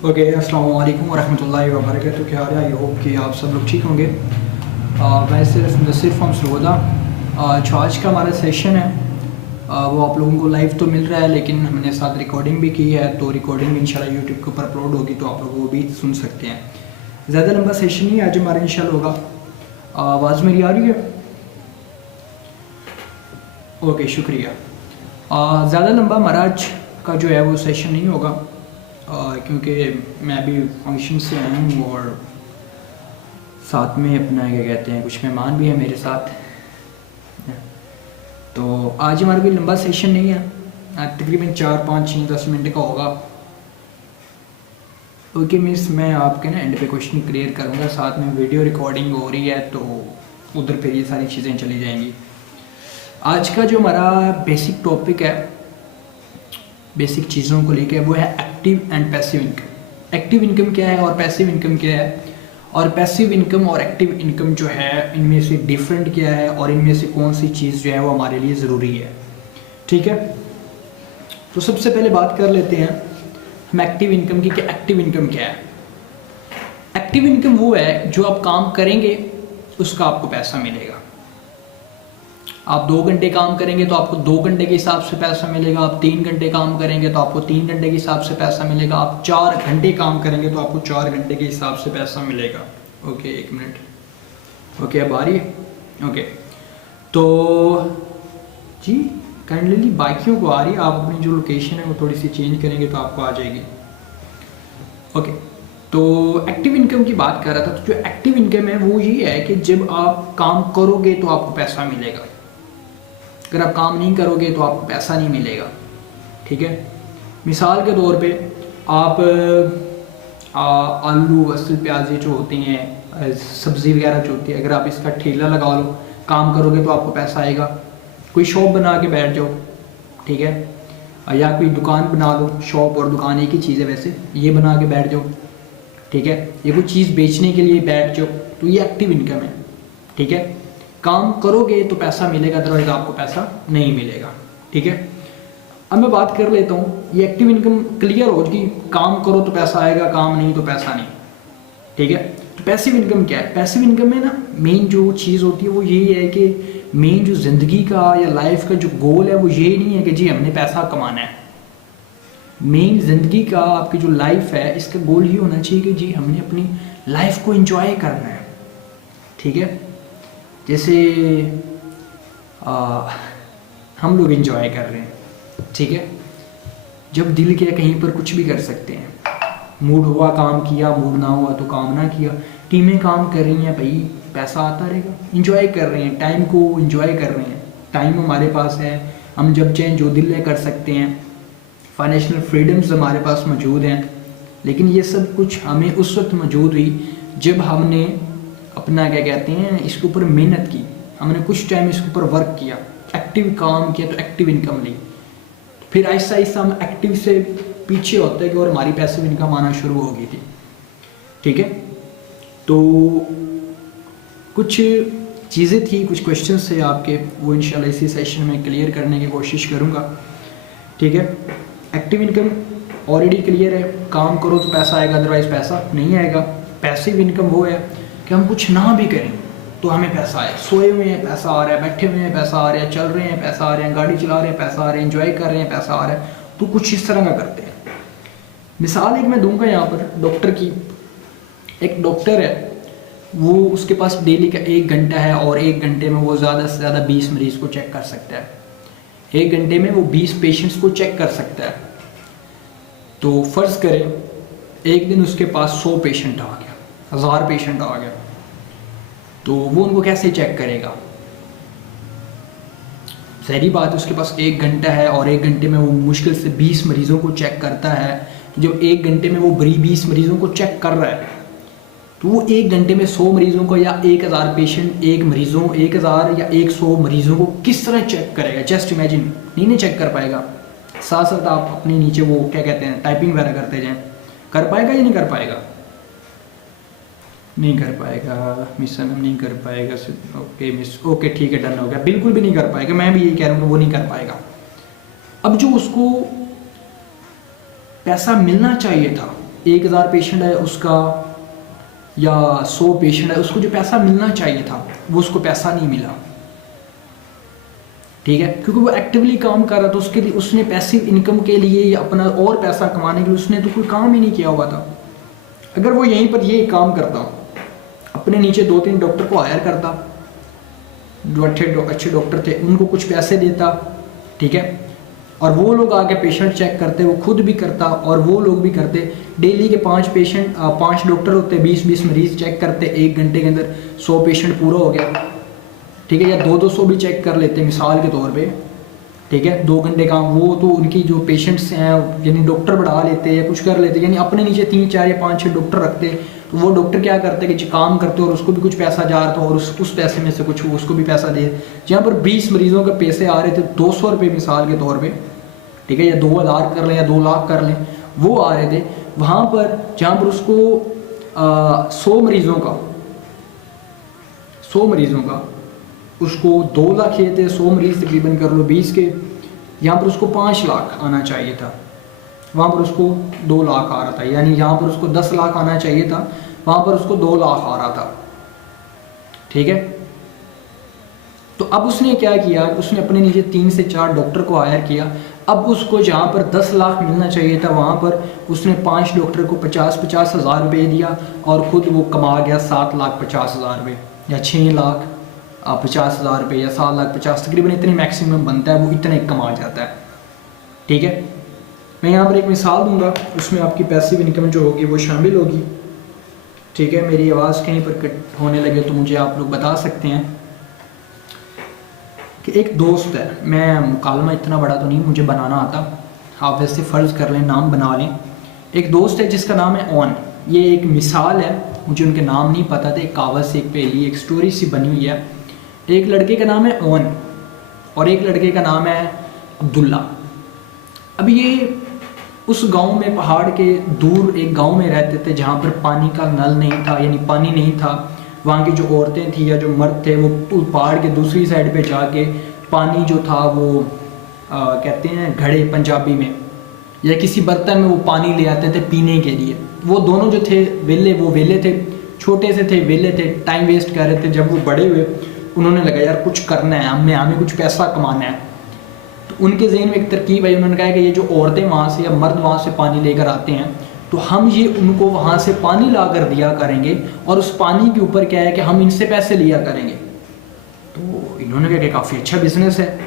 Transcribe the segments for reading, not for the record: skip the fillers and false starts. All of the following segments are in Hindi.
ओके, अस्सलाम वालेकुम वरहमतुल्लाहि वबरकातुहू। क्या हाल है? आई होप कि आप सब लोग ठीक होंगे। मैं सिर्फ नसीर फ्रॉम सरगोदा। जो आज का हमारा सेशन है वो आप लोगों को लाइव तो मिल रहा है, लेकिन हमने साथ रिकॉर्डिंग भी की है, तो रिकॉर्डिंग इंशाल्लाह यूट्यूब के ऊपर अपलोड होगी तो आप लोग वो भी सुन सकते हैं। ज़्यादा लंबा सेशन नहीं आज हमारा इंशाल्लाह होगा। आवाज़ मेरी आ रही है? ओके, शुक्रिया। ज़्यादा लंबा हमारा आज का जो है वो सेशन नहीं होगा, क्योंकि मैं अभी फंक्शन से आया हूँ और साथ में अपना क्या कहते हैं कुछ मेहमान भी हैं मेरे साथ। तो आज हमारा कोई लंबा सेशन नहीं है, तकरीबन 4-5-6-10 मिनट का होगा। ओके मिस, मैं आपके ना एंड पे क्वेश्चन क्लियर करूँगा, साथ में वीडियो रिकॉर्डिंग हो रही है तो उधर फिर ये सारी चीज़ें चली जाएंगी। आज का जो हमारा बेसिक टॉपिक है, बेसिक चीज़ों को लेकर, वो है active and passive income. Active income क्या है और पैसिव इनकम क्या है, और पैसिव इनकम और एक्टिव इनकम जो है इनमें से डिफरेंट क्या है, और इनमें से कौन सी चीज़ जो है वो हमारे लिए ज़रूरी है। ठीक है, तो सबसे पहले बात कर लेते हैं हम एक्टिव इनकम की कि एक्टिव इनकम क्या है। एक्टिव इनकम वो है जो आप काम करेंगे उसका आपको पैसा मिलेगा। आप 2 घंटे काम करेंगे तो आपको 2 घंटे के हिसाब से पैसा मिलेगा। आप 3 घंटे काम करेंगे तो आपको 3 घंटे के हिसाब से पैसा मिलेगा। आप 4 घंटे काम करेंगे तो आपको 4 घंटे के हिसाब से पैसा मिलेगा। Okay, 1 minute. ओके, अब आ रही है? ओके, तो जी काइंडली बाकियों को आ रही है। आप अपनी जो लोकेशन है वो थोड़ी सी चेंज करेंगे तो आपको आ जाएगी। ओके, तो एक्टिव इनकम की बात कर रहा था। तो जो एक्टिव इनकम है वो ये है कि जब आप काम करोगे तो आपको पैसा मिलेगा, अगर आप काम नहीं करोगे तो आपको पैसा नहीं मिलेगा। ठीक है, मिसाल के तौर पे आप आलू वसल प्याज जो होती हैं, सब्ज़ी वगैरह जो होती है, अगर आप इसका ठेला लगा लो, काम करोगे तो आपको पैसा आएगा। कोई शॉप बना के बैठ जाओ, ठीक है, या कोई दुकान बना लो। शॉप और दुकान एक ही चीज़ है वैसे, ये बना के बैठ जाओ, ठीक है, ये कोई चीज़ बेचने के लिए बैठ जाओ, तो ये एक्टिव इनकम है। ठीक है, काम करोगे तो पैसा मिलेगा, अदरवाइज आपको पैसा नहीं मिलेगा। ठीक है, अब मैं बात कर लेता हूँ, ये एक्टिव इनकम क्लियर हो कि काम करो तो पैसा आएगा, काम नहीं तो पैसा नहीं। ठीक है, तो पैसिव इनकम क्या है? पैसिव इनकम में ना मेन जो चीज़ होती है वो यही है कि मेन जो ज़िंदगी का या लाइफ का जो गोल है वो ये नहीं है कि जी हमने पैसा कमाना है। मेन ज़िंदगी का आपकी जो लाइफ है इसका गोल ये होना चाहिए कि जी हमने अपनी लाइफ को एंजॉय करना है। ठीक है, जैसे हम लोग एंजॉय कर रहे हैं, ठीक है, जब दिल किया कहीं पर कुछ भी कर सकते हैं। मूड हुआ काम किया, मूड ना हुआ तो काम ना किया। टीमें काम कर रही हैं भाई, पैसा आता रहेगा। एंजॉय कर रहे हैं, टाइम को एंजॉय कर रहे हैं, टाइम हमारे पास है, हम जब चाहें जो दिल है कर सकते हैं। फाइनेंशियल फ्रीडम्स हमारे पास मौजूद हैं। लेकिन ये सब कुछ हमें उस वक्त मौजूद हुई जब हमने अपना क्या कहते हैं इसके ऊपर मेहनत की, हमने कुछ टाइम इसके ऊपर वर्क किया, एक्टिव काम किया, तो एक्टिव इनकम ली। फिर आहिस्ता आहिस्ता हम एक्टिव से पीछे होते हैं कि और हमारी पैसिव इनकम आना शुरू हो गई थी। ठीक है, तो कुछ चीज़ें थी, कुछ क्वेश्चंस थे आपके, वो इंशाल्लाह इसी सेशन में क्लियर करने की कोशिश करूँगा। ठीक है, एक्टिव इनकम ऑलरेडी क्लियर है, काम करो तो पैसा आएगा, अदरवाइज पैसा नहीं आएगा। पैसिव इनकम वो है कि हम कुछ ना भी करें तो हमें पैसा आए। सोए हुए हैं पैसा आ रहा है, बैठे हुए हैं पैसा आ रहा है, चल रहे हैं पैसा आ रहे हैं, गाड़ी चला रहे हैं पैसा आ रहे हैं, एंजॉय कर रहे हैं पैसा आ रहा है, तो कुछ इस तरह का करते हैं। मिसाल एक मैं दूंगा यहाँ पर डॉक्टर की। एक डॉक्टर है, वो उसके पास डेली का 1 घंटा है और 1 घंटे में वो ज़्यादा से ज़्यादा 20 मरीज़ को चेक कर सकता है। 1 घंटे में वो 20 पेशेंट्स को चेक कर सकता है। तो फ़र्ज़ करें एक दिन उसके पास 100 पेशेंट आ गया, 1000 पेशेंट आ गया, तो वो उनको कैसे चेक करेगा? सारी बात, उसके पास 1 घंटा है और 1 घंटे में वो मुश्किल से 20 मरीज़ों को चेक करता है। तो जब 1 घंटे में वो 20 मरीज़ों को चेक कर रहा है, तो वो 1 घंटे में 100 मरीज़ों को या 1000 पेशेंट, 1000 या 100 मरीज़ों को किस तरह चेक करेगा? जस्ट इमेजिन, नहीं चेक कर पाएगा। साथ साथ आप अपने नीचे वो क्या कहते हैं टाइपिंग वगैरह करते जाएं, कर पाएगा या नहीं कर पाएगा? नहीं कर पाएगा मिस, नहीं कर पाएगा। ओके मिस, ओके ठीक है, डन हो गया। बिल्कुल भी नहीं कर पाएगा, मैं भी यही कह रहा हूँ कि वो नहीं कर पाएगा। अब जो उसको पैसा मिलना चाहिए था 1000 पेशेंट है उसका या 100 पेशेंट है, उसको जो पैसा मिलना चाहिए था वो उसको पैसा नहीं मिला, ठीक है, क्योंकि वो एक्टिवली काम कर रहा था। उसके लिए उसने पैसिव इनकम के लिए या अपना और पैसा कमाने के लिए उसने तो कोई काम ही नहीं किया हुआ था। अगर वो यहीं पर ये काम करता, अपने नीचे 2-3 डॉक्टर को हायर करता, जो अच्छे डॉक्टर थे उनको कुछ पैसे देता, ठीक है, और वो लोग आके पेशेंट चेक करते, वो खुद भी करता और वो लोग भी करते। डेली के 5 डॉक्टर होते, 20-20 मरीज चेक करते, 1 घंटे के अंदर 100 पेशेंट पूरा हो गया, ठीक है, या 200 भी चेक कर लेते मिसाल के तौर पे, ठीक है, 2 घंटे काम। वो तो उनकी जो पेशेंट्स हैं यानी डॉक्टर बढ़ा लेते या कुछ कर लेते, यानी अपने नीचे 3-4 या 5-6 डॉक्टर रखते, तो वो डॉक्टर क्या करते कि काम करते और उसको भी कुछ पैसा जा रहा था और उस पैसे में से कुछ उसको भी पैसा दे। जहाँ पर 20 मरीजों के पैसे आ रहे थे 200 रुपये मिसाल के तौर पे, ठीक है, या 2000 कर लें या 2 लाख कर लें, वो आ रहे थे। वहाँ पर जहाँ पर उसको 100 मरीज़ों का उसको 2 लाख ये थे, 100 मरीज़ तकरीबन कर लो 20 के, यहाँ पर उसको 5 लाख आना चाहिए था, वहाँ पर उसको 2 लाख आ रहा था। यानी यहाँ पर उसको 10 लाख आना चाहिए था, वहाँ पर उसको 2 लाख आ रहा था, ठीक है। तो अब उसने क्या किया, उसने अपने नीचे 3 से 4 डॉक्टर को हायर किया। अब उसको जहाँ पर 10 लाख मिलना चाहिए था वहाँ पर उसने 5 डॉक्टर को 50-50 हज़ार रुपये दिया और ख़ुद वो कमा गया 7,50,000 रुपये या 6,50,000 रुपये या 7,50,000, तकरीबन इतनी मैक्सिमम बनता है, वो इतने कमा जाता है, ठीक है। मैं यहाँ पर एक मिसाल दूंगा, उसमें आपकी पैसिव इनकम जो होगी वो शामिल होगी, ठीक है। मेरी आवाज़ कहीं पर कट होने लगे तो मुझे आप लोग बता सकते हैं कि एक दोस्त है, मैं मुकालमा इतना बड़ा तो नहीं मुझे बनाना आता, आप वैसे फ़र्ज़ कर लें, नाम बना लें। एक दोस्त है जिसका नाम है ओन, ये एक मिसाल है, मुझे उनके नाम नहीं पता था, एक कहावत से, एक पहेली, एक स्टोरी सी बनी हुई है। एक लड़के का नाम है ओन और एक लड़के का नाम है अब्दुल्ला। अब ये उस गांव में, पहाड़ के दूर एक गांव में रहते थे जहाँ पर पानी का नल नहीं था, यानी पानी नहीं था। वहाँ की जो औरतें थी या जो मर्द थे वो पहाड़ के दूसरी साइड पे जाके पानी जो था वो कहते हैं घड़े पंजाबी में, या किसी बर्तन में वो पानी ले आते थे पीने के लिए। वो दोनों जो थे वेले थे, छोटे से थे, वेले थे, टाइम वेस्ट कर रहे थे। जब वो बड़े हुए उन्होंने लगा यार कुछ करना है, हमें कुछ पैसा कमाना है। तो उनके ज़हन में एक तरकीब आई, उन्होंने कहा कि ये जो औरतें वहाँ से या मर्द वहाँ से पानी लेकर आते हैं तो हम ये उनको वहाँ से पानी ला कर दिया करेंगे और उस पानी के ऊपर क्या है कि हम इनसे पैसे लिया करेंगे। तो इन्होंने कहा कि काफ़ी अच्छा बिजनेस है।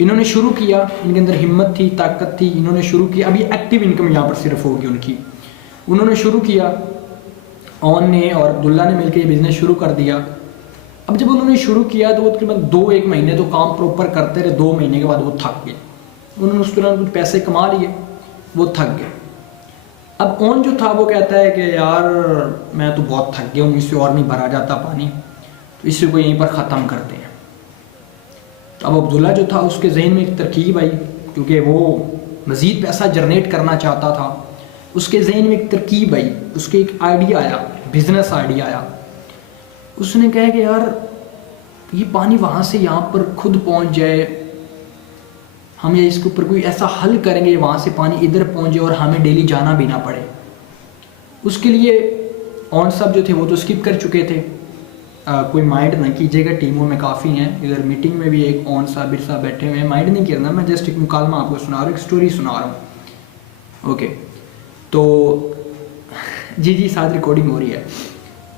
इन्होंने शुरू किया, इनके अंदर हिम्मत थी, ताकत थी, इन्होंने शुरू किया। अभी एक्टिव इनकम यहाँ पर सिर्फ होगी उनकी। उन्होंने शुरू किया, ओन ने और अब्दुल्ला ने मिलकर ये बिज़नेस शुरू कर दिया। अब जब उन्होंने शुरू किया तो वो तकरीबन 2-1 महीने तो काम प्रॉपर करते रहे, 2 महीने के बाद वो थक गए। उन्होंने उस दौरान कुछ पैसे कमा लिए, वो थक गए। अब ओन जो था वो कहता है कि यार मैं तो बहुत थक गया हूँ, इससे और नहीं भरा जाता पानी, तो इसी को यहीं पर ख़त्म करते हैं। तो अब अब्दुल्ला जो था उसके जहन में एक तरकीब आई, क्योंकि वो मज़ीद पैसा जनरेट करना चाहता था। उसके जहन में एक तरकीब आई, उसके एक आइडिया आया, बिजनेस आइडिया आया। उसने कहा कि यार ये पानी वहाँ से यहाँ पर खुद पहुँच जाए, हम ये इसके ऊपर कोई ऐसा हल करेंगे वहाँ से पानी इधर पहुँचे और हमें डेली जाना भी ना पड़े। उसके लिए ऑन साहब जो थे वो तो स्किप कर चुके थे, कोई माइंड ना कीजिएगा, टीमों में काफ़ी हैं, इधर मीटिंग में भी एक ऑन साबिर साहब बैठे हुए हैं, माइंड नहीं करना, मैं जस्ट एक मुकालमा आपको सुना रहा हूँ, एक स्टोरी सुना रहा हूँ। ओके, तो जी साथ रिकॉर्डिंग हो रही है।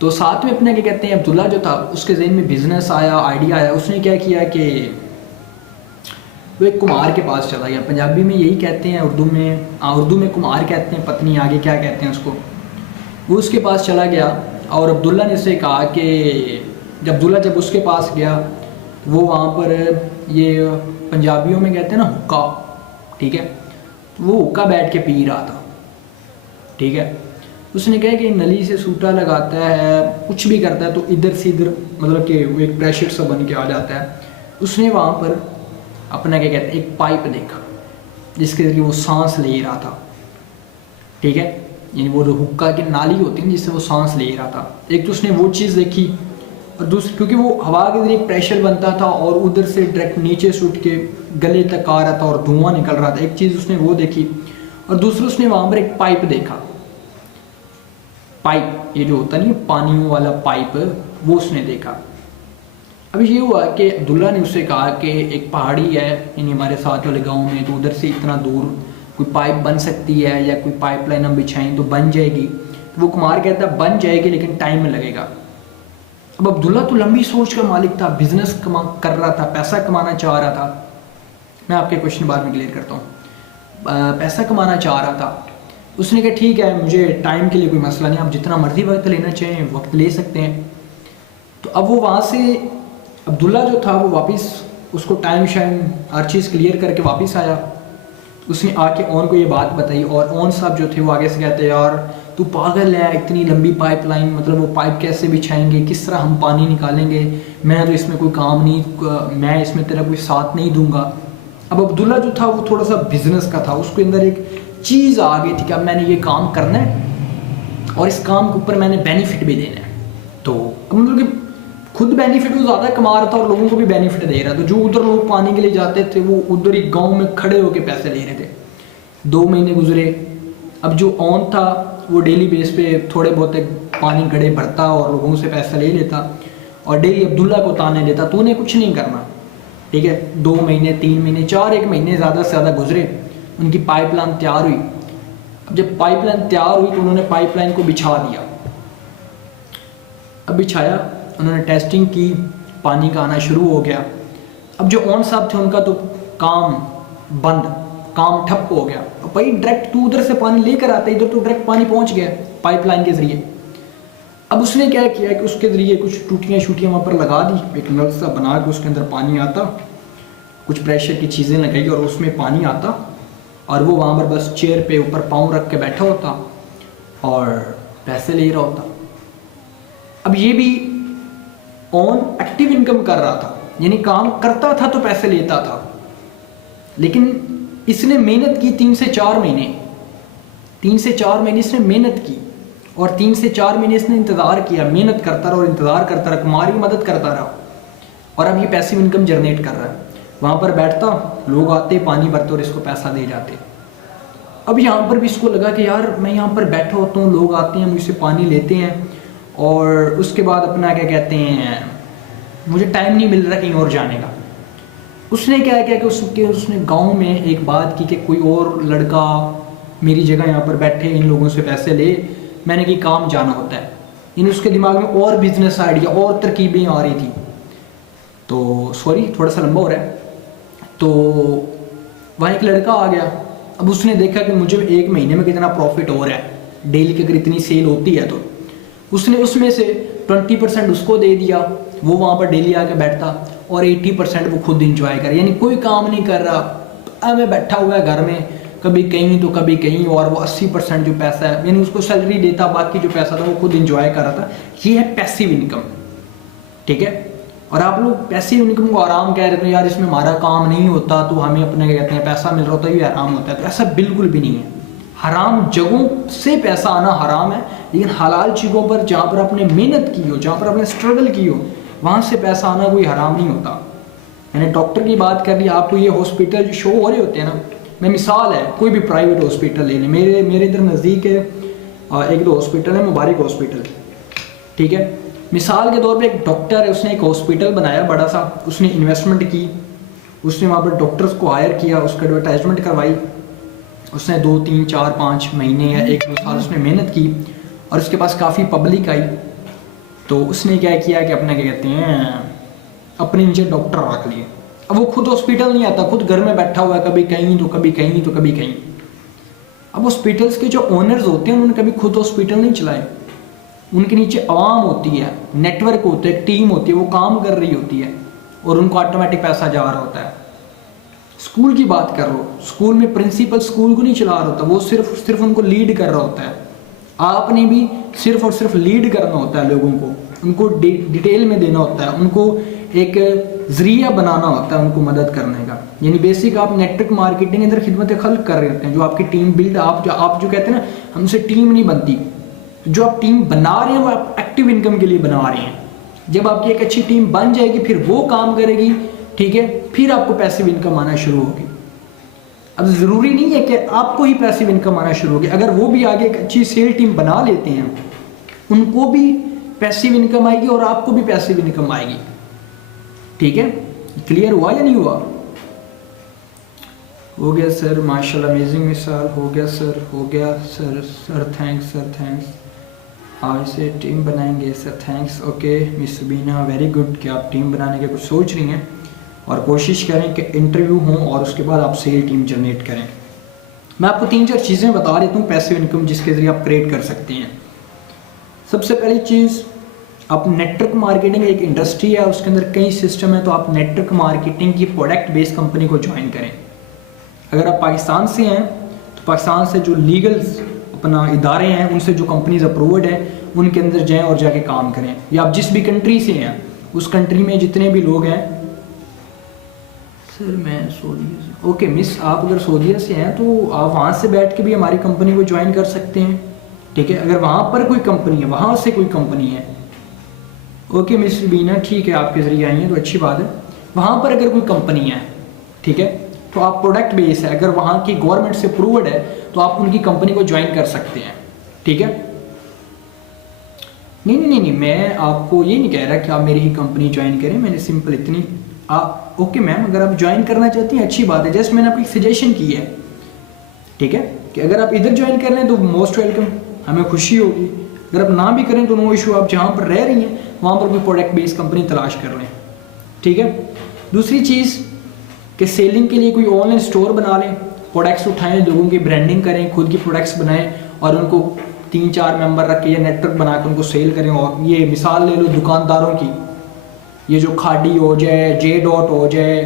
तो साथ में अपने क्या कहते हैं, अब्दुल्ला जो था उसके जहन में बिजनेस आया, आइडिया आया। उसने क्या किया कि वो एक कुम्हार के पास चला गया। पंजाबी में यही कहते हैं, उर्दू में कुम्हार कहते हैं, पत्नी आगे क्या कहते हैं उसको। वो उसके पास चला गया और अब्दुल्ला ने उससे कहा कि जब उसके पास गया वो वहाँ पर, ये पंजाबियों में कहते हैं ना हुक्का, ठीक है, वो हुक्का बैठ के पी रहा था, ठीक है। उसने कहा कि नली से सूटा लगाता है, कुछ भी करता है तो इधर से इधर, मतलब कि वो एक प्रेशर सा बन के आ जाता है। उसने वहाँ पर अपना क्या कहते हैं एक पाइप देखा जिसके जरिए वो सांस ले रहा था, ठीक है, यानी वो जो हुक्का की नाली होती है जिससे वो सांस ले रहा था। एक तो उसने वो चीज़ देखी, और दूसरी क्योंकि वो हवा के जरिए एक प्रेशर बनता था और उधर से डायरेक्ट नीचे से उठ के गले तक आ रहा था और धुआं निकल रहा था। एक चीज़ उसने वो देखी, और दूसरी उसने वहाँ पर एक पाइप देखा पाइप, ये जो होता नहीं पानियों वाला पाइप, वो उसने देखा। अब ये हुआ कि अब्दुल्ला ने उससे कहा कि एक पहाड़ी है यानी हमारे साथ वाले गांव में, तो उधर से इतना दूर कोई पाइप बन सकती है या कोई पाइपलाइन हम बिछाएं तो बन जाएगी। तो वो कुमार कहता है बन जाएगी लेकिन टाइम लगेगा। अब अब्दुल्ला तो लंबी सोच का मालिक था, बिजनेस कर रहा था, पैसा कमाना चाह रहा था। मैं आपके क्वेश्चन बाद में क्लियर करता हूँ। पैसा कमाना चाह रहा था। उसने कहा ठीक है, मुझे टाइम के लिए कोई मसला नहीं, आप जितना मर्जी वक्त लेना चाहें वक्त ले सकते हैं। तो अब वो वहाँ से अब्दुल्ला जो था वो वापस उसको टाइम शाइम हर चीज़ क्लियर करके वापस आया। उसने आके ओन को ये बात बताई और ओन साहब जो थे वो आगे से कहते यार तू पागल है, इतनी लंबी पाइपलाइन, मतलब वो पाइप कैसे बिछाएंगे, किस तरह हम पानी निकालेंगे, मैं तो इसमें कोई काम नहीं, मैं इसमें तेरा कोई साथ नहीं दूंगा। अब अब्दुल्ला जो था वो थोड़ा सा बिजनेस का था, उसके अंदर एक चीज़ आ गई थी कि अब मैंने ये काम करना है और इस काम के ऊपर मैंने बेनिफिट भी देना है। तो मतलब कि खुद बेनिफिट वो ज़्यादा कमा रहा था और लोगों को भी बेनिफिट दे रहा था। जो उधर लोग पानी के लिए जाते थे वो उधर ही गांव में खड़े होकर पैसे ले रहे थे। 2 महीने गुजरे। अब जो ऑन था वो डेली बेस पे थोड़े बहुत पानी गड्ढे भरता और लोगों से पैसा ले लेता और डेली अब्दुल्ला को ताने देता तूने कुछ नहीं करना। ठीक है, 2 महीने 3 महीने 4 महीने ज़्यादा से ज़्यादा गुजरे। उनकी पाइपलाइन तैयार हुई। अब जब पाइपलाइन तैयार हुई तो उन्होंने पाइपलाइन को बिछा दिया। अब बिछाया, उन्होंने टेस्टिंग की, पानी का आना शुरू हो गया। अब जो ऑन साहब थे उनका तो काम बंद, काम ठप हो गया। अब भाई डायरेक्ट तू उधर से पानी लेकर आता, इधर तो डायरेक्ट पानी पहुंच गया पाइपलाइन के जरिए। अब उसने क्या किया कि उसके जरिए कुछ टूटियाँ शूटियाँ वहाँ पर लगा दी, एक नल सा बना के उसके अंदर पानी आता, कुछ प्रेशर की चीज़ें लगाई और उसमें पानी आता और वो वहाँ पर बस चेयर पे ऊपर पाँव रख के बैठा होता और पैसे ले रहा होता। अब ये भी ऑन एक्टिव इनकम कर रहा था, यानी काम करता था तो पैसे लेता था, लेकिन इसने मेहनत की 3 से 4 महीने, 3 से 4 महीने इसने मेहनत की और 3 से 4 महीने इसने इंतज़ार किया, मेहनत करता रहा और इंतज़ार करता रहा, कुमार की मदद करता रहा और अब ये पैसिव इनकम जनरेट कर रहा है। वहाँ पर बैठता, लोग आते पानी भरते और इसको पैसा दे जाते। अब यहाँ पर भी इसको लगा कि यार मैं यहाँ पर बैठा होता हूँ, लोग आते हैं मुझसे पानी लेते हैं और उसके बाद अपना क्या कहते हैं मुझे टाइम नहीं मिल रहा कहीं और जाने का। उसने क्या किया कि उसने गांव में एक बात की कि कोई और लड़का मेरी जगह यहाँ पर बैठे, इन लोगों से पैसे ले, मैंने कि काम जाना होता है। इन उसके दिमाग में और बिजनेस आइडिया और तरकीबें आ रही थी। तो सॉरी थोड़ा सा लंबा हो रहा है। तो वहाँ एक लड़का आ गया। अब उसने देखा कि मुझे 1 महीने में कितना प्रॉफिट हो रहा है, डेली की अगर इतनी सेल होती है तो उसने उसमें से 20% उसको दे दिया। वो वहाँ पर डेली आके बैठता और 80% वो खुद इंजॉय करे, यानी कोई काम नहीं कर रहा, मैं बैठा हुआ है घर में, कभी कहीं तो कभी कहीं, और वो 80% जो पैसा है यानी उसको सैलरी देता, बाकी जो पैसा था वो खुद इंजॉय कर रहा था। ये है पैसिव इनकम। ठीक है, और आप लोग पैसिव इनकम को आराम कह रहे थे यार इसमें हमारा काम नहीं होता तो हमें अपने क्या कहते हैं पैसा मिल रहा होता है ये आराम होता है, तो ऐसा बिल्कुल भी नहीं है। हराम जगहों से पैसा आना हराम है, लेकिन हलाल चीज़ों पर जहाँ पर आपने मेहनत की हो, जहाँ पर आपने स्ट्रगल की हो, वहाँ से पैसा आना कोई हराम नहीं होता। मैंने डॉक्टर की बात कर ली, आपको ये हॉस्पिटल जो शो हो रहे होते हैं ना, मैं मिसाल है कोई भी प्राइवेट हॉस्पिटल ले लें, मेरे इधर नज़दीक है 1-2 हॉस्पिटल है, मुबारक हॉस्पिटल। ठीक है, मिसाल के तौर पे एक डॉक्टर है, उसने एक हॉस्पिटल बनाया बड़ा सा, उसने इन्वेस्टमेंट की, उसने वहाँ पर डॉक्टर्स को हायर किया, उसका एडवर्टाइजमेंट करवाई, उसने 2, 3, 4, 5 महीने या 1-2 साल उसने मेहनत की और उसके पास काफ़ी पब्लिक आई। तो उसने क्या किया कि अपने क्या कहते हैं अपने नीचे डॉक्टर रख लिए। अब वो खुद हॉस्पिटल नहीं आता, खुद घर में बैठा हुआ है, कभी कहीं तो कभी कहीं तो कभी कहीं। अब हॉस्पिटल्स के जो ओनर्स होते हैं उन्होंने कभी खुद हॉस्पिटल नहीं चलाए, उनके नीचे आवाम होती है, नेटवर्क होते हैं, टीम होती है, वो काम कर रही होती है और उनको ऑटोमेटिक पैसा जा रहा होता है। स्कूल की बात कर लो, स्कूल में प्रिंसिपल स्कूल को नहीं चला रहा होता, वो सिर्फ उनको लीड कर रहा होता है। आपने भी सिर्फ और सिर्फ लीड करना होता है लोगों को, उनको डिटेल में देना होता है, उनको एक जरिया बनाना होता है उनको मदद करने का। यानी बेसिक आप नेटवर्क मार्केटिंग अंदर खिदमत खल्क कर रहे होते हैं। जो आपकी टीम बिल्ड, आप जो कहते हैं ना हमसे टीम नहीं बनती, जो आप टीम बना रहे हैं वो आप एक्टिव इनकम के लिए बना रहे हैं। जब आपकी एक अच्छी टीम बन जाएगी फिर वो काम करेगी, ठीक है, फिर आपको पैसिव इनकम आना शुरू होगी। अब ज़रूरी नहीं है कि आपको ही पैसिव इनकम आना शुरू होगी, अगर वो भी आगे एक अच्छी सेल टीम बना लेते हैं उनको भी पैसिव इनकम आएगी और आपको भी पैसिव इनकम आएगी। ठीक है, क्लियर हुआ या नहीं हुआ? हो गया सर, माशाल्लाह अमेजिंग मिसाल, हो गया सर, हो गया sir, sir thanks, sir thanks. आज से टीम बनाएंगे सर, थैंक्स। ओके मिस बीना, वेरी गुड कि आप टीम बनाने के कुछ सोच रही हैं और कोशिश करें कि इंटरव्यू हो और उसके बाद आप सेल टीम जनरेट करें। मैं आपको 3-4 चीज़ें बता देता हूँ पैसिव इनकम जिसके ज़रिए आप क्रिएट कर सकते हैं। सबसे पहली चीज़, आप नेटवर्क मार्केटिंग एक इंडस्ट्री है, उसके अंदर कई सिस्टम है, तो आप नेटवर्क मार्केटिंग की प्रोडक्ट बेस्ड कंपनी को ज्वाइन करें। अगर आप पाकिस्तान से हैं तो पाकिस्तान से जो लीगल अपना इदारे हैं उनसे जो कंपनीज अप्रूव्ड हैं उनके अंदर जाएं और जाके काम करें। या आप जिस भी कंट्री से हैं उस कंट्री में जितने भी लोग हैं, सर मैं सऊदीया से, ओके मिस आप अगर सऊदीया से हैं तो आप वहाँ से बैठ के भी हमारी कंपनी को ज्वाइन कर सकते हैं। ठीक है, अगर वहाँ पर कोई कंपनी है, वहाँ से कोई कंपनी है, ओके मिस बीना ठीक है, आपके ज़रिए आई हैं तो अच्छी बात है। वहाँ पर अगर कोई कंपनी है, ठीक है, तो आप प्रोडक्ट बेस है, अगर वहाँ की गवर्नमेंट से अप्रूव्ड है तो आप उनकी कंपनी को ज्वाइन कर सकते हैं। ठीक है, नहीं, मैं आपको ये नहीं कह रहा कि आप मेरी ही कंपनी ज्वाइन करें, मैंने सिंपल इतनी आप ओके मैम, अगर आप ज्वाइन करना चाहती हैं अच्छी बात है, जस्ट मैंने आपको एक सजेशन की है। ठीक है, कि अगर आप इधर ज्वाइन कर रहे हैं तो मोस्ट वेलकम, हमें खुशी होगी। अगर आप ना भी करें तो नो इशू, आप जहाँ पर रह रही हैं वहाँ पर कोई प्रोडक्ट बेस्ड कंपनी तलाश कर लें। ठीक है, दूसरी चीज़ कि सेलिंग के लिए कोई ऑनलाइन स्टोर बना लें, प्रोडक्ट्स उठाएं, लोगों की ब्रांडिंग करें, खुद की प्रोडक्ट्स बनाएं और उनको 3-4 मेंबर रख के या नेटवर्क बना के उनको सेल करें। और ये मिसाल ले लो दुकानदारों की, ये जो खाड़ी हो जाए, जे डॉट हो जाए,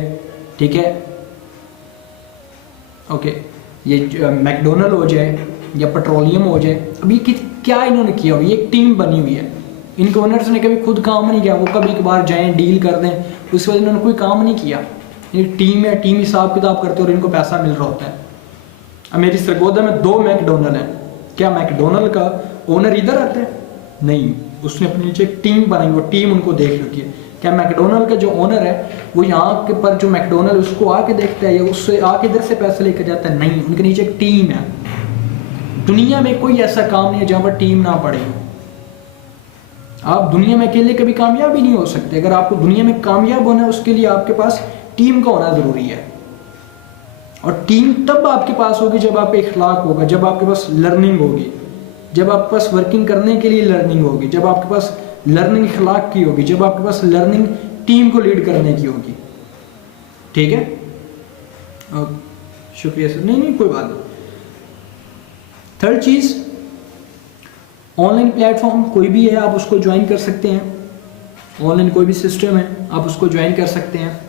ठीक है, ओके, ये मैकडोनल्ड हो जाए या पेट्रोलियम हो जाए। अब ये क्या इन्होंने किया हुआ, ये एक टीम बनी हुई है। इनके ओनर्स ने कभी खुद काम नहीं किया, वो कभी कभार जाएं डील कर दें, उसके बाद इन्होंने कोई काम नहीं किया। ये टीम है, टीम हिसाब किताब करते और इनको पैसा मिल रहा होता है। अब मेरी सरगोदा में 2 मैकडोनल्ड हैं, क्या मैकडोनल्ड का ओनर इधर आता है? नहीं, उसने अपने नीचे एक टीम बनाई, वो टीम उनको देख रखी है। क्या मैकडोनल्ड का जो ओनर है वो यहाँ के पर जो मैकडोनल्ड उसको आके देखता है या उससे आके इधर से पैसे लेकर जाता है? नहीं, उनके नीचे एक टीम है। दुनिया में कोई ऐसा काम नहीं है जहाँ पर टीम ना पड़े। आप दुनिया में अकेले कभी कामयाब ही नहीं हो सकते। अगर आपको दुनिया में कामयाब होना है उसके लिए आपके पास टीम का होना ज़रूरी है। और टीम तब आपके पास होगी जब आप इखलाक होगा, जब आपके पास लर्निंग होगी, जब आपके पास वर्किंग करने के लिए लर्निंग होगी, जब आपके पास लर्निंग इखलाक की होगी, जब आपके पास लर्निंग टीम को लीड करने की होगी। ठीक है, शुक्रिया सर, नहीं कोई बात नहीं। थर्ड चीज़, ऑनलाइन प्लेटफॉर्म कोई भी है आप उसको ज्वाइन कर सकते हैं। ऑनलाइन कोई भी सिस्टम है आप उसको ज्वाइन कर सकते हैं।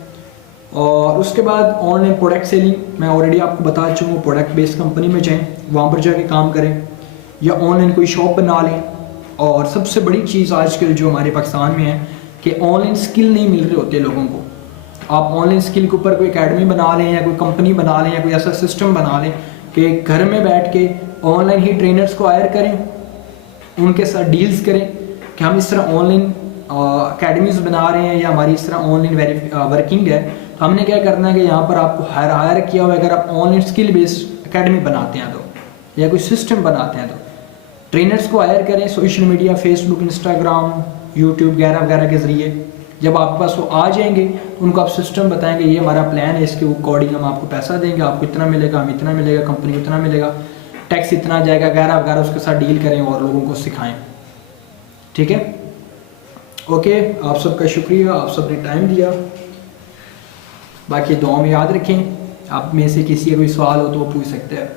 और उसके बाद ऑनलाइन प्रोडक्ट सेलिंग, मैं ऑलरेडी आपको बता चुका हूँ, प्रोडक्ट बेस्ड कंपनी में जाएं, वहाँ पर जाके काम करें या ऑनलाइन कोई शॉप बना लें। और सबसे बड़ी चीज़ आजकल जो हमारे पाकिस्तान में है कि ऑनलाइन स्किल नहीं मिल रहे होते लोगों को। आप ऑनलाइन स्किल के ऊपर कोई एकेडमी बना लें या कोई कंपनी बना लें या कोई ऐसा सिस्टम बना लें कि घर में बैठ के ऑनलाइन ही ट्रेनर्स को हायर करें, उनके साथ डील्स करें कि हम इस तरह ऑनलाइन अकेडमीज़ बना रहे हैं या हमारी इस तरह ऑनलाइन वर्किंग है, तो हमने क्या करना है कि यहाँ पर आपको हायर किया हुआ है। अगर आप ऑनलाइन स्किल बेस्ड एकेडमी बनाते हैं तो या कोई सिस्टम बनाते हैं तो ट्रेनर्स को हायर करें social media, Facebook, Instagram, YouTube वगैरह वगैरह के ज़रिए। जब आपके पास वो आ जाएंगे उनको आप सिस्टम बताएंगे, ये हमारा प्लान है, इसके अकॉर्डिंग हम आपको पैसा देंगे, आपको इतना मिलेगा, हम इतना मिलेगा, कंपनी को इतना मिलेगा, टैक्स इतना जाएगा वगैरह वगैरह, उसके साथ डील करें और लोगों को सिखाएं। ठीक है, ओके, आप सबका शुक्रिया, आप सब ने टाइम दिया। बाकी दुआ में याद रखें, आप में से किसी का कोई सवाल हो तो वो पूछ सकते हैं।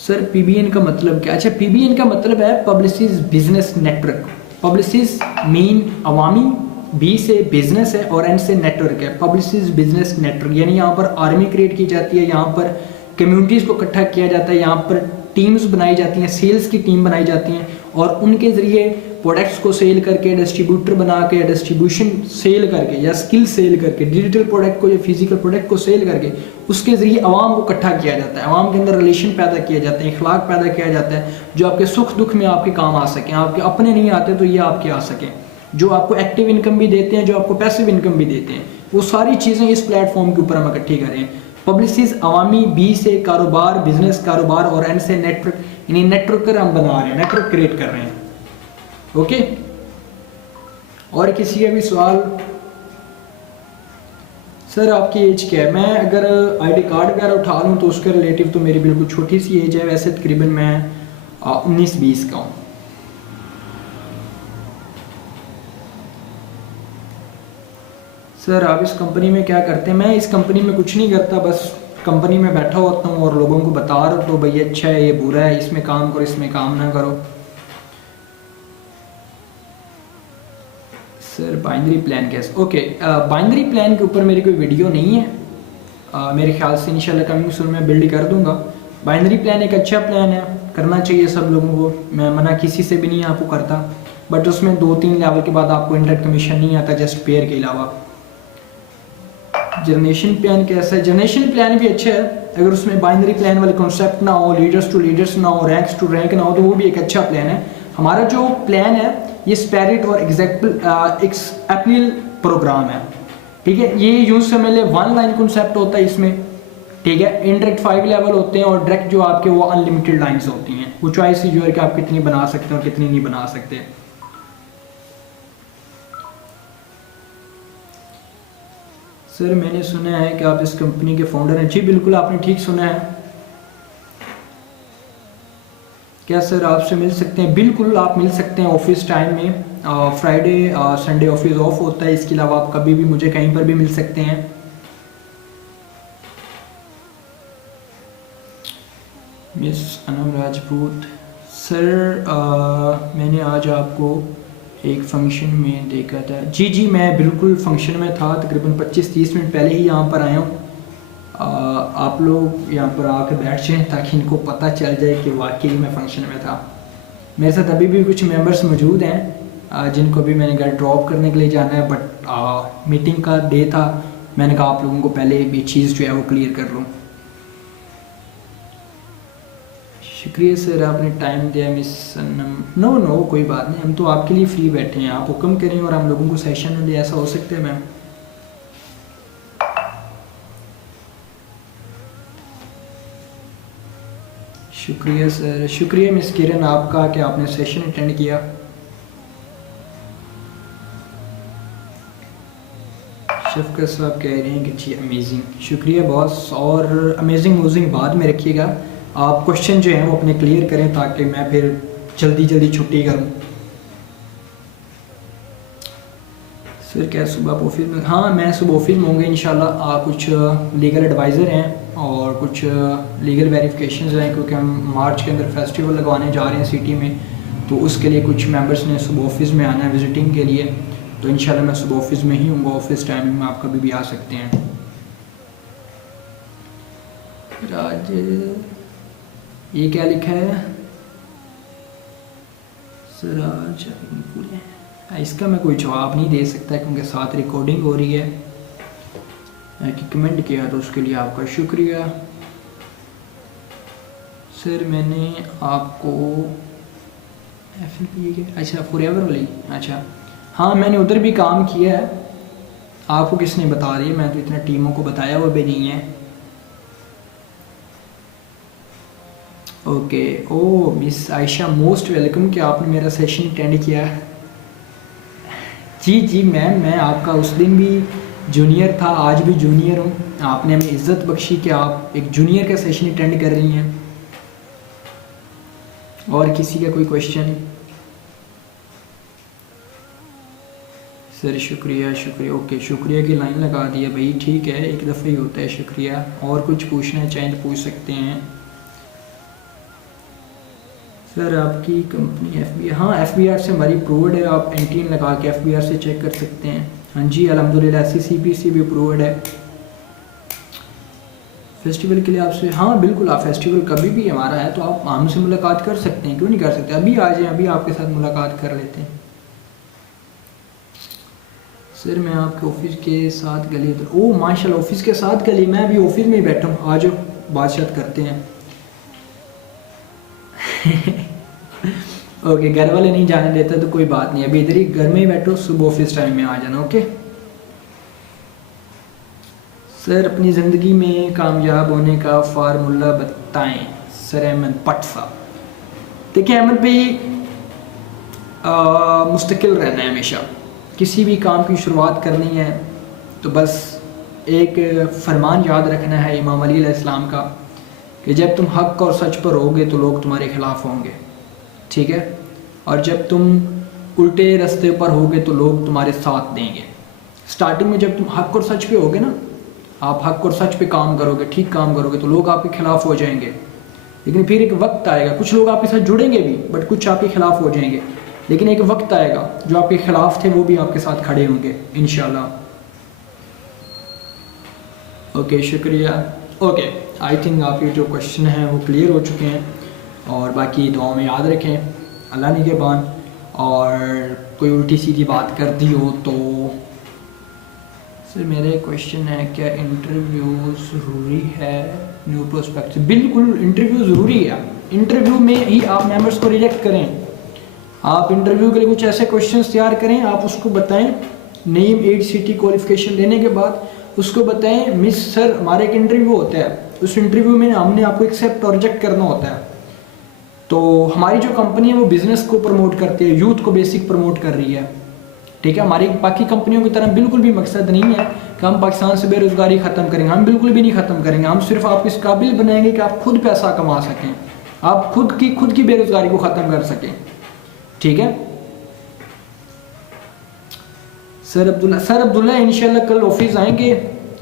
सर PBN का मतलब क्या? अच्छा, PBN का मतलब है पब्लिसिज बिजनेस नेटवर्क। पब्लिसिज मीन अवामी, B से बिजनेस है और N से नेटवर्क है। पब्लिसिज बिजनेस नेटवर्क यानी यहाँ पर आर्मी क्रिएट की जाती है, यहाँ पर कम्युनिटीज़ को इकट्ठा किया जाता है, यहाँ पर टीम्स बनाई जाती हैं, सेल्स की टीम बनाई जाती हैं और उनके ज़रिए प्रोडक्ट्स को सेल करके, डिस्ट्रीब्यूटर बना के, डिस्ट्रीब्यूशन सेल करके या स्किल सेल करके, डिजिटल प्रोडक्ट को या फिजिकल प्रोडक्ट को सेल करके उसके ज़रिए आवाम को इकट्ठा किया जाता है। आवाम के अंदर रिलेशन पैदा किया जाता है, इखलाक पैदा किया जाता है, जो आपके सुख दुख में आपके काम आ सकें। आपके अपने नहीं आते तो ये आपके आ सकें, जो आपको एक्टिव इनकम भी देते हैं, जो आपको पैसिव इनकम भी देते हैं, वो सारी चीज़ें इस प्लेटफॉर्म के ऊपर हम इकट्ठी करें। पब्लिसिज अवामी, B से कारोबार, बिजनेस कारोबार और N से नेटवर्क यानी नेटवर्कर हम बना रहे हैं, नेटवर्क क्रिएट कर रहे हैं। ओके, और किसी का भी सवाल? सर आपकी एज क्या है? मैं अगर आईडी कार्ड वगैरह उठा लूँ तो उसके रिलेटिव तो मेरी बिल्कुल छोटी सी एज है, वैसे तकरीबन मैं 19-20 का हूँ। सर आप इस कंपनी में क्या करते हैं? मैं इस कंपनी में कुछ नहीं करता, बस कंपनी में बैठा होता हूँ और लोगों को बता रहा हूँ तो भाई अच्छा है, ये बुरा है, इसमें काम करो, इसमें काम ना करो। सर बाइनरी प्लान कैसे? ओके, बाइनरी प्लान के ऊपर मेरी कोई वीडियो नहीं है, मेरे ख्याल से इंशाल्लाह कमिंग सून में बिल्ड कर दूंगा। बाइनरी प्लान एक अच्छा प्लान है, करना चाहिए सब लोगों को, मैं मना किसी से भी नहीं आपको करता, बट उसमें 2-3 लेवल के बाद आपको इंटरनेट कमीशन नहीं आता जस्ट पेयर के अलावा। जनरेशन प्लान कैसा है? जनरेशन प्लान भी अच्छा है, अगर उसमें बाइनरी प्लान वाले कॉन्सेप्ट ना हो, लीडर्स टू लीडर्स ना हो, रैंक्स टू रैंक ना हो, तो वो भी एक अच्छा प्लान है। हमारा जो प्लान है ये स्पैरिट और एप्पल प्रोग्राम है, ठीक है। ये यूज समझ ले 1 लाइन कॉन्सेप्ट होता है इसमें, ठीक है। इनडायरेक्ट 5 लेवल होते हैं और डायरेक्ट जो आपके वो अनलिमिटेड लाइंस होती हैं, वो चॉइस जो है कि आप कितनी बना सकते हैं और कितनी नहीं बना सकते। सर मैंने सुना है कि आप इस कंपनी के फाउंडर हैं। जी बिल्कुल, आपने ठीक सुना है। क्या सर आपसे मिल सकते हैं? बिल्कुल आप मिल सकते हैं ऑफिस टाइम में, फ्राइडे संडे ऑफिस ऑफ होता है, इसके अलावा आप कभी भी मुझे कहीं पर भी मिल सकते हैं। मिस अनम राजपूत, सर मैंने आज आपको एक फंक्शन में देखा था। जी जी, मैं बिल्कुल फंक्शन में था, तकरीबन 25-30 मिनट पहले ही यहाँ पर आया हूँ। आप लोग यहाँ पर आकर बैठ जाएं ताकि इनको पता चल जाए कि वाकई मैं फ़ंक्शन में था। मेरे साथ अभी भी कुछ मेंबर्स मौजूद हैं जिनको भी मैंने घर ड्रॉप करने के लिए जाना है, बट मीटिंग का डे था, मैंने कहा आप लोगों को पहले ये चीज़ जो है वो क्लियर कर लूँ। शुक्रिया सर आपने टाइम दिया मिस सनम। नो नो कोई बात नहीं, हम तो आपके लिए फ्री बैठे हैं, आप हुक्म करें और हम लोगों को सेशन में दे, ऐसा हो सकता है मैम। शुक्रिया सर, शुक्रिया मिस किरण आपका कि आपने सेशन अटेंड किया। शफकत साहब कह रहे हैं कि जी अमेजिंग, शुक्रिया बॉस, और अमेजिंग म्यूजिंग बाद में रखिएगा। आप क्वेश्चन जो हैं वो अपने क्लियर करें ताकि मैं फिर जल्दी जल्दी छुट्टी करूं। सर क्या सुबह आप ऑफिस में? हाँ मैं सुबह ऑफिस में होंगे इंशाल्लाह। कुछ लीगल एडवाइज़र हैं और कुछ लीगल वेरिफिकेशंस हैं, क्योंकि हम मार्च के अंदर फेस्टिवल लगवाने जा रहे हैं सिटी में, तो उसके लिए कुछ मेंबर्स ने सुबह ऑफिस में आना है विजिटिंग के लिए, तो इंशाल्लाह मैं सुबह ऑफिस में ही हूँ। ऑफिस टाइमिंग में आप कभी भी आ सकते हैं। राज ये क्या लिखा है सर? आज इसका मैं कोई जवाब नहीं दे सकता क्योंकि साथ रिकॉर्डिंग हो रही है। कि कमेंट किया तो उसके लिए आपका शुक्रिया। सर मैंने आपको अच्छा फॉरएवर वाली, अच्छा हाँ मैंने उधर भी काम किया है। आपको किसने बता रही है? मैं तो इतना टीमों को बताया हुआ भी नहीं है। ओके, ओ मिस आयशा मोस्ट वेलकम कि आपने मेरा सेशन अटेंड किया। जी जी मैम, मैं आपका उस दिन भी जूनियर था, आज भी जूनियर हूँ। आपने हमें इज़्ज़त बख्शी कि आप एक जूनियर का सेशन अटेंड कर रही हैं। और किसी का कोई क्वेश्चन? सर शुक्रिया शुक्रिया, ओके शुक्रिया की लाइन लगा दिया भाई, ठीक है एक दफ़ा ही होता है शुक्रिया। और कुछ पूछना चाहें तो पूछ सकते हैं। सर आपकी कंपनी FBI, हाँ FBR से हमारी अप्रूव्ड है, आप NTN लगा के FBR से चेक कर सकते हैं। हाँ जी अल्हम्दुलिल्लाह SCCP से भी अप्रूव्ड है। फेस्टिवल के लिए आपसे, हाँ बिल्कुल, आप फेस्टिवल कभी भी हमारा है तो आप हमसे मुलाकात कर सकते हैं, क्यों नहीं कर सकते? अभी आ जाएं, अभी आपके साथ मुलाकात कर लेते हैं। सर मैं आपके ऑफिस के साथ गली, ओ माशाल्लाह ऑफिस के साथ गली, मैं अभी ऑफिस में ही बैठा हूँ, आ जाओ बातचीत करते हैं। ओके घर वाले नहीं जाने देते तो कोई बात नहीं, अभी इधर ही घर में ही बैठो, सुबह ऑफिस टाइम में आ जाना। ओके सर अपनी ज़िंदगी में कामयाब होने का फार्मूला बताएं। सर अहमद पट साहब, देखिए अहमद भाई, मुस्तकिल रहना है हमेशा। किसी भी काम की शुरुआत करनी है तो बस एक फरमान याद रखना है इमाम अली अलैहिस्सलाम का कि जब तुम हक़ और सच पर होगे तो लोग तुम्हारे खिलाफ होंगे, ठीक है, और जब तुम उल्टे रास्ते पर होगे तो लोग तुम्हारे साथ देंगे। स्टार्टिंग में जब तुम हक़ और सच पे होगे ना, आप हक़ और सच पे काम करोगे, ठीक काम करोगे, तो लोग आपके खिलाफ हो जाएंगे। लेकिन फिर एक वक्त आएगा, कुछ लोग आपके साथ जुड़ेंगे भी बट कुछ आपके खिलाफ हो जाएंगे, लेकिन एक वक्त आएगा जो आपके खिलाफ थे वो भी आपके साथ खड़े होंगे इंशाल्लाह। ओके, शुक्रिया। ओके, आई थिंक आपके जो क्वेश्चन हैं वो क्लियर हो चुके हैं, और बाकी दुआ में याद रखें, अल्लाह निगहबान। और कोई उल्टी सीधी बात कर दी हो तो सर मेरे क्वेश्चन है, क्या इंटरव्यू ज़रूरी है न्यू प्रोस्पेक्ट? बिल्कुल इंटरव्यू ज़रूरी है। इंटरव्यू में ही आप मेंबर्स को रिजेक्ट करें। आप इंटरव्यू के लिए कुछ ऐसे क्वेश्चंस तैयार करें, आप उसको बताएं, नेम, एज, सिटी, क्वालिफिकेशन देने के बाद उसको बताएं, मिस सर हमारा एक इंटरव्यू होता है, उस इंटरव्यू में हमने आपको एक्सेप्ट और रिजेक्ट करना होता है। तो हमारी जो कंपनी है वो बिज़नेस को प्रमोट करती है, यूथ को बेसिक प्रमोट कर रही है, ठीक है। हमारी बाकी कंपनियों की तरह बिल्कुल भी मकसद नहीं है कि हम पाकिस्तान से बेरोज़गारी ख़त्म करेंगे, हम बिल्कुल भी नहीं ख़त्म करेंगे। हम सिर्फ आपको इस काबिल बनाएंगे कि आप खुद पैसा कमा सकें, आप खुद की बेरोज़गारी को ख़त्म कर सकें, ठीक है। सर अब्दुल्ला इंशाल्लाह कल ऑफिस आएंगे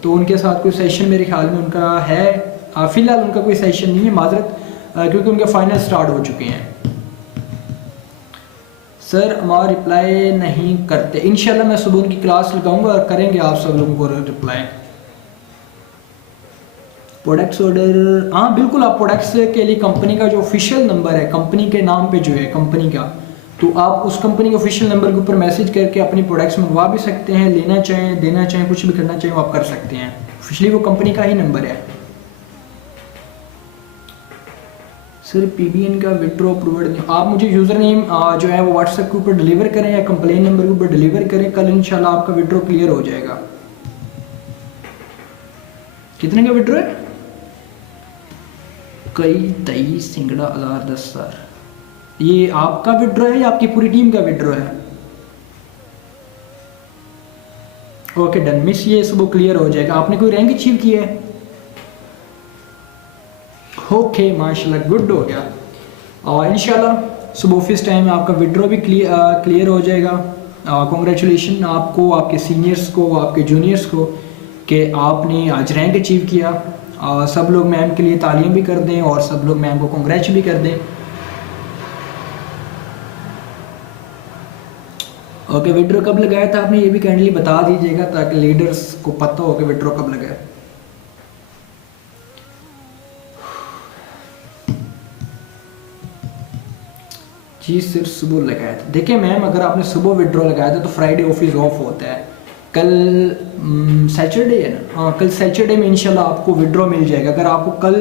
तो उनके साथ कोई सेशन मेरे ख्याल में उनका है, फ़िलहाल उनका कोई सेशन नहीं है, माजरत, क्योंकि उनके फाइनल स्टार्ट हो चुके हैं। सर हमारा रिप्लाई नहीं करते, इंशाल्लाह मैं सुबह उनकी क्लास लगाऊंगा और करेंगे आप सब लोगों को रिप्लाई। प्रोडक्ट्स ऑर्डर, हाँ बिल्कुल, आप प्रोडक्ट्स के लिए कंपनी का जो ऑफिशियल नंबर है, कंपनी के नाम पे जो है कंपनी का, तो आप उस कंपनी के ऑफिशियल नंबर के ऊपर मैसेज करके अपनी प्रोडक्ट्स मंगवा भी सकते हैं, लेना चाहें, देना चाहें, कुछ भी करना चाहें वो आप कर सकते हैं। ऑफिशियली वो कंपनी का ही नंबर है। सर पीबीएन का विड्रॉ अप्रूवल, आप मुझे यूज़र नेम जो है वो व्हाट्सएप के ऊपर डिलीवर करें या कंप्लेन नंबर के ऊपर डिलीवर करें, कल इंशाल्लाह आपका विड्रॉ क्लियर हो जाएगा। कितने का विड्रॉ है? कई दही सिंगड़ा अलार 10 सर, ये आपका विड्रॉ है या आपकी पूरी टीम का विड्रॉ है? ओके डन मिस, ये सुबह क्लियर हो जाएगा। आपने कोई रैंक अचीव किया है? ओके माशाल्लाह, गुड हो गया। और इंशाल्लाह सुबह ऑफिस टाइम में आपका विड्रॉ भी क्लियर हो जाएगा। कॉन्ग्रेचुलेशन आपको, आपके सीनियर्स को, आपके जूनियर्स को कि आपने आज रैंक अचीव किया। सब लोग मैम के लिए तालियां भी कर दें और सब लोग मैम को कॉन्ग्रेच भी कर दें। ओके, विड्रॉ कब लगाया था आपने, ये भी काइंडली बता दीजिएगा ताकि लीडर्स को पता हो कि विड्रॉ कब लगाया। जी सिर्फ सुबह लगाया था। देखिए मैम, अगर आपने सुबह विड्रॉ लगाया था तो फ्राइडे ऑफिस ऑफ होता है। कल सैटरडे है ना, हाँ कल सैटरडे में इंशाल्लाह आपको विड्रॉ मिल जाएगा। अगर आपको कल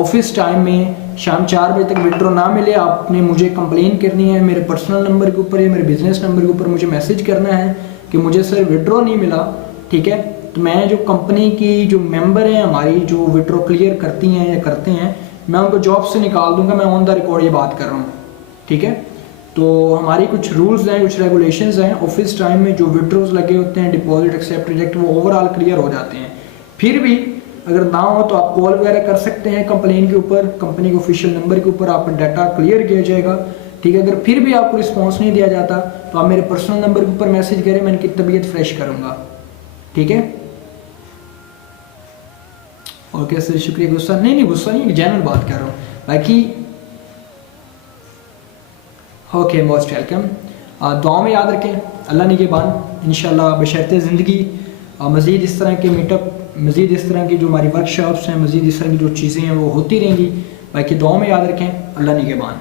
ऑफिस टाइम में शाम 4 बजे तक विड्रॉ ना मिले, आपने मुझे कंप्लेन करनी है मेरे पर्सनल नंबर के ऊपर या मेरे बिजनेस नंबर के ऊपर मुझे मैसेज करना है कि मुझे सर विड्रॉ नहीं मिला, ठीक है। तो मैं जो कंपनी की जो मेंबर हैं हमारी, जो विड्रॉ क्लियर करती हैं या करते हैं, मैं उनको जॉब से निकाल दूंगा। मैं ऑन द रिकॉर्ड ये बात कर रहा हूँ, ठीक है। तो हमारी कुछ रूल्स हैं, कुछ रेगुलेशंस हैं। ऑफिस टाइम में जो विड्रॉज लगे होते हैं, डिपॉजिट, एक्सेप्ट, रिजेक्ट, वो ओवरऑल क्लियर हो जाते हैं। फिर भी अगर ना हो तो आप कॉल वगैरह कर सकते हैं कंप्लेन के ऊपर, कंपनी के ऑफिशियल नंबर के ऊपर आपका डाटा क्लियर किया जाएगा, ठीक है। अगर फिर भी आपको रिस्पॉन्स नहीं दिया जाता तो आप मेरे पर्सनल नंबर के ऊपर मैसेज करें, मैं इनकी तबीयत फ्रेश करूँगा, ठीक है। ओके सर, शुक्रिया। गुस्सा नहीं, गुस्सा नहीं, जेन्युइन बात कर रहा हूँ। बाकी ओके, मोस्ट वेलकम। दुआ में याद रखें, अल्लाह निगहबान। इंशाल्लाह बशर्ते ज़िंदगी मज़ीद इस तरह के मीटअप, मज़ीद इस तरह की जो हमारी वर्कशॉप्स हैं, मज़ीद इस तरह की जो चीज़ें हैं वो होती रहेंगी। बाकी दुआ में याद रखें, अल्लाह निगहबान।